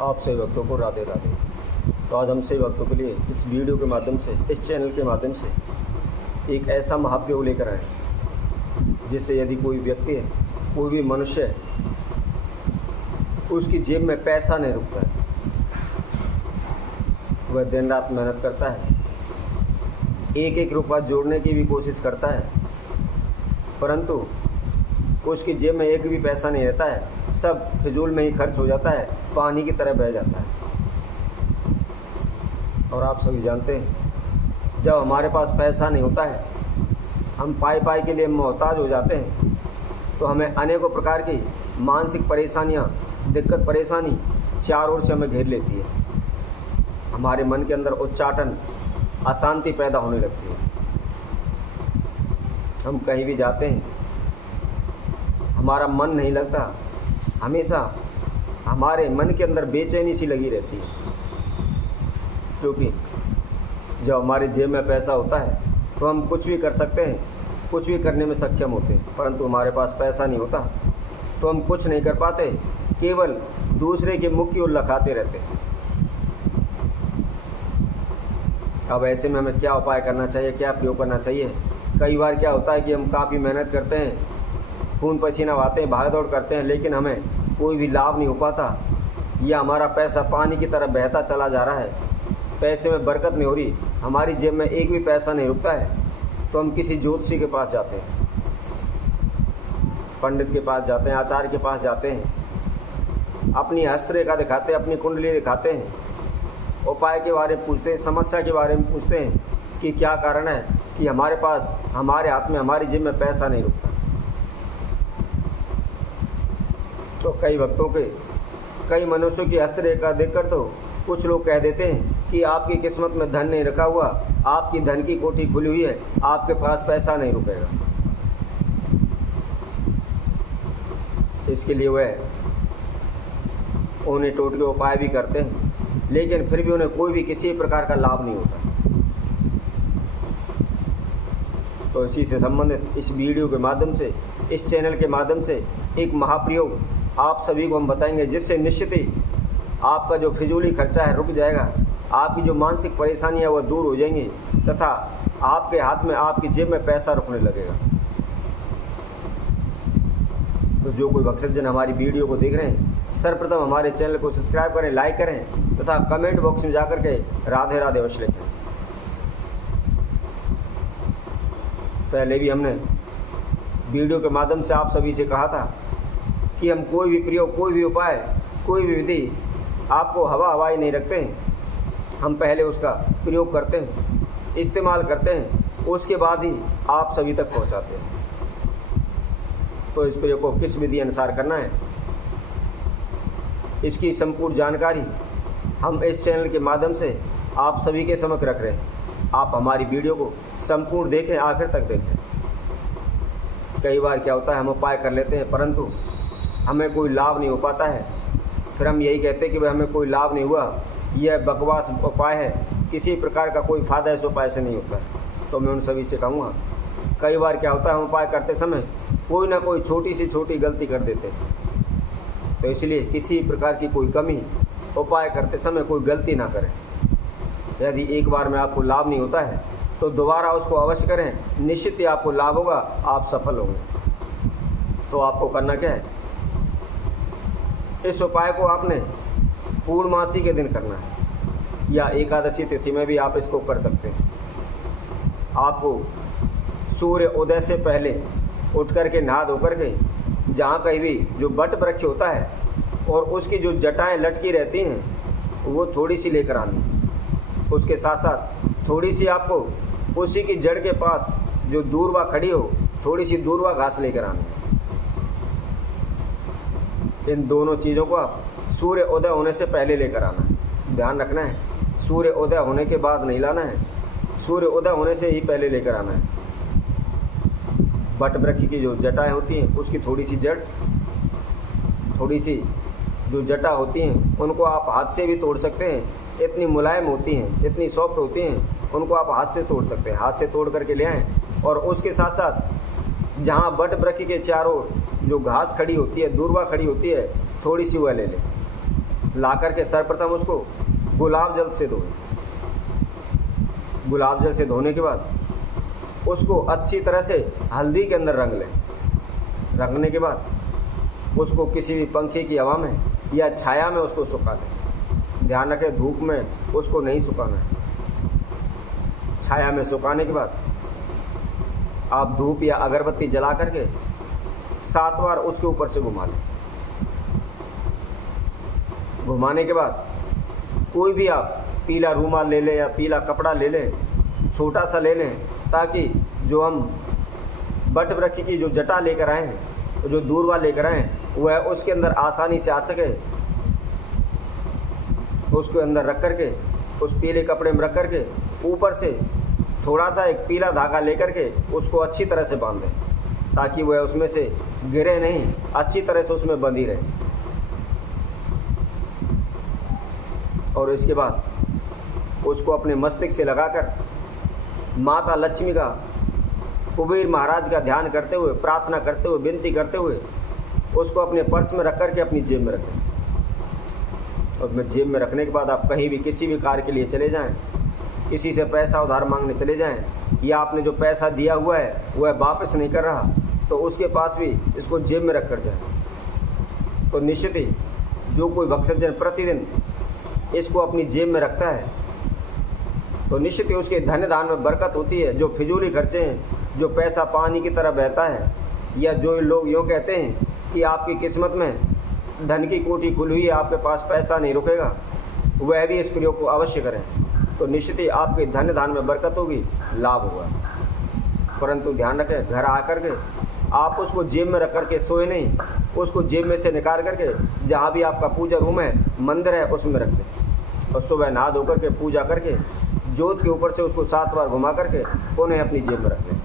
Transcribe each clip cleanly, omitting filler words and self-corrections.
आप सभी भक्तों को राधे राधे। तो आज हम सभी भक्तों के लिए इस वीडियो के माध्यम से, इस चैनल के माध्यम से एक ऐसा महाप्रयोग लेकर आए जिससे यदि कोई व्यक्ति है, कोई भी मनुष्य है, उसकी जेब में पैसा नहीं रुकता है, वह दिन रात मेहनत करता है, एक एक रुपया जोड़ने की भी कोशिश करता है, परंतु उसकी जेब में एक भी पैसा नहीं रहता है, सब फिजूल में ही खर्च हो जाता है, पानी की तरह बह जाता है। और आप सभी जानते हैं, जब हमारे पास पैसा नहीं होता है, हम पाई के लिए मोहताज हो जाते हैं, तो हमें अनेकों प्रकार की मानसिक परेशानियां, दिक्कत परेशानी चारों ओर से हमें घेर लेती है। हमारे मन के अंदर उच्चाटन, अशांति पैदा होने लगती है। हम कहीं भी जाते हैं, हमारा मन नहीं लगता, हमेशा हमारे मन के अंदर बेचैनी सी लगी रहती है, क्योंकि जब हमारे जेब में पैसा होता है तो हम कुछ भी कर सकते हैं, कुछ भी करने में सक्षम होते हैं, परंतु हमारे पास पैसा नहीं होता तो हम कुछ नहीं कर पाते, केवल दूसरे के मुख की ओर लखाते रहते हैं। अब ऐसे में हमें क्या उपाय करना चाहिए, क्या प्रयोग करना चाहिए? कई बार क्या होता है कि हम काफ़ी मेहनत करते हैं, खून पसीना बहाते हैं, भाग दौड़ करते हैं, लेकिन हमें कोई भी लाभ नहीं हो पाता, या हमारा पैसा पानी की तरह बहता चला जा रहा है, पैसे में बरकत नहीं हो रही, हमारी जेब में एक भी पैसा नहीं रुकता है, तो हम किसी ज्योतिषी के पास जाते हैं, पंडित के पास जाते हैं, आचार्य के पास जाते हैं, अपनी हस्तरेखा दिखाते हैं, अपनी कुंडली दिखाते हैं, उपाय के बारे में पूछते हैं, समस्या के बारे में पूछते हैं कि क्या कारण है कि हमारे पास, हमारे हाथ में, हमारी जेब में पैसा नहीं रुकता। तो कई भक्तों के, कई मनुष्यों की हस्तरेखा देखकर तो कुछ लोग कह देते हैं कि आपकी किस्मत में धन नहीं रखा हुआ, आपकी धन की कोठी खुली हुई है, आपके पास पैसा नहीं रुकेगा। इसके लिए वह उन्हें टोटके उपाय भी करते हैं, लेकिन फिर भी उन्हें कोई भी किसी प्रकार का लाभ नहीं होता। तो इसी से संबंधित इस वीडियो के माध्यम से, इस चैनल के माध्यम से एक महाप्रयोग आप सभी को हम बताएंगे, जिससे निश्चित ही आपका जो फिजूली खर्चा है रुक जाएगा, आपकी जो मानसिक परेशानी है वह दूर हो जाएंगी, तथा आपके हाथ में, आपकी जेब में पैसा रुकने लगेगा। तो जो कोई भक्तजन हमारी वीडियो को देख रहे हैं, सर्वप्रथम हमारे चैनल को सब्सक्राइब करें, लाइक करें, तथा कमेंट बॉक्स में जाकर के राधे राधे अवश्य लिखें। पहले भी हमने वीडियो के माध्यम से आप सभी से कहा था कि हम कोई भी प्रयोग, कोई भी उपाय, कोई भी विधि आपको हवाई नहीं रखते हैं, हम पहले उसका प्रयोग करते हैं, इस्तेमाल करते हैं, उसके बाद ही आप सभी तक पहुंचाते हैं। तो इस प्रयोग को किस विधि अनुसार करना है, इसकी संपूर्ण जानकारी हम इस चैनल के माध्यम से आप सभी के समक्ष रख रहे हैं। आप हमारी वीडियो को संपूर्ण देखें, आखिर तक देखें। कई बार क्या होता है, हम उपाय कर लेते हैं परंतु हमें कोई लाभ नहीं हो पाता है, फिर हम यही कहते हैं कि भाई हमें कोई लाभ नहीं हुआ, यह बकवास उपाय है, किसी प्रकार का कोई फायदा इस उपाय से नहीं होता। तो मैं उन सभी से कहूँगा, कई बार क्या होता है, हम उपाय करते समय कोई ना कोई छोटी सी छोटी गलती कर देते हैं, तो इसलिए किसी प्रकार की कोई कमी, उपाय करते समय कोई गलती ना करें। यदि एक बार में आपको लाभ नहीं होता है तो दोबारा उसको अवश्य करें, निश्चित ही आपको लाभ होगा, आप सफल होंगे। तो आपको करना क्या है, इस उपाय को आपने पूर्णमासी के दिन करना है, या एकादशी तिथि में भी आप इसको कर सकते हैं। आपको सूर्य उदय से पहले उठ करके, नहा धो करके, जहाँ कहीं भी जो बट वृक्ष होता है और उसकी जो जटाएं लटकी रहती हैं वो थोड़ी सी लेकर आनी। उसके साथ साथ थोड़ी सी आपको उसी की जड़ के पास जो दूर्वा खड़ी हो, थोड़ी सी दूर्वा घास लेकर आनी। इन दोनों चीज़ों को आप सूर्य उदय होने से पहले लेकर आना है। ध्यान रखना है, सूर्य उदय होने के बाद नहीं लाना है, सूर्य उदय होने से ही पहले लेकर आना है। बट वृक्ष की जो जटाएं होती हैं, उसकी थोड़ी सी जड़, थोड़ी सी जो जटा होती हैं, उनको आप हाथ से भी तोड़ सकते हैं। इतनी मुलायम होती हैं, इतनी सॉफ्ट होती हैं, उनको आप हाथ से तोड़ सकते हैं। हाथ से तोड़ करके ले आएँ, और उसके साथ साथ जहाँ बट वृक्ष के चारों जो घास खड़ी होती है, दूर्वा खड़ी होती है, थोड़ी सी वह ले लें। ला करके सर्वप्रथम उसको गुलाब जल से धोएं। गुलाब जल से धोने के बाद उसको अच्छी तरह से हल्दी के अंदर रंग लें। रंगने के बाद उसको किसी भी पंखे की हवा में या छाया में उसको सुखा लें। ध्यान रखें, धूप में उसको नहीं सुखाना है। छाया में सुखाने के बाद आप धूप या अगरबत्ती जला करके 7 बार उसके ऊपर से घुमा लें। घुमाने के बाद कोई भी आप पीला रूमाल ले लें या पीला कपड़ा ले लें, छोटा सा ले लें, ताकि जो हम बट वृक्ष की जो जटा लेकर आए हैं, जो दूरवा लेकर आए हैं, वह उसके अंदर आसानी से आ सके। उसके अंदर रख करके, उस पीले कपड़े में रख करके ऊपर से थोड़ा सा एक पीला धागा लेकर के उसको अच्छी तरह से बांध दें, ताकि वह उसमें से गिरे नहीं, अच्छी तरह से उसमें बंधी रहे। और इसके बाद उसको अपने मस्तिष्क से लगाकर माता लक्ष्मी का, कुबेर महाराज का ध्यान करते हुए, प्रार्थना करते हुए, विनती करते हुए उसको अपने पर्स में रख करके अपनी जेब में रखें। और जेब में रखने के बाद आप कहीं भी किसी भी कार्य के लिए चले जाएं, किसी से पैसा उधार मांगने चले जाएं, या आपने जो पैसा दिया हुआ है वह वापस नहीं कर रहा, तो उसके पास भी इसको जेब में रख कर जाएं। तो निश्चित ही जो कोई भक्तजन प्रतिदिन इसको अपनी जेब में रखता है, तो निश्चित ही उसके धन धान में बरकत होती है। जो फिजूली खर्चे हैं, जो पैसा पानी की तरह बहता है, या जो लोग यूँ कहते हैं कि आपकी किस्मत में धन की कोठी खुली हुई है, आपके पास पैसा नहीं रुकेगा, वह भी इस प्रयोग को अवश्य करें। तो निश्चित ही आपके धन धान में बरकत होगी, लाभ होगा। परंतु ध्यान रखें, घर आकर के आप उसको जेब में रख करके सोए नहीं, उसको जेब में से निकाल करके जहाँ भी आपका पूजा रूम है, मंदिर है, उसमें रख दें। और सुबह नहा धो करके पूजा करके जोत के ऊपर से उसको 7 बार घुमा करके उन्हें अपनी जेब में रख दें।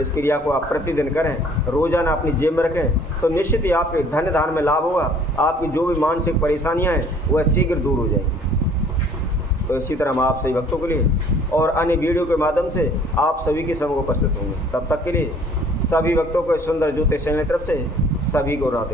इस क्रिया को आप प्रतिदिन करें, रोजाना अपनी जेब में रखें, तो निश्चित ही आपके धन धान में लाभ होगा। आपकी जो भी मानसिक परेशानियां हैं वह शीघ्र दूर हो जाएंगी। तो इसी तरह हम आप सभी भक्तों के लिए और अन्य वीडियो के माध्यम से आप सभी के समूह उपस्थित होंगे। तब तक के लिए सभी भक्तों को सुंदर ज्योतिष चैनल की तरफ से सभी को राधे।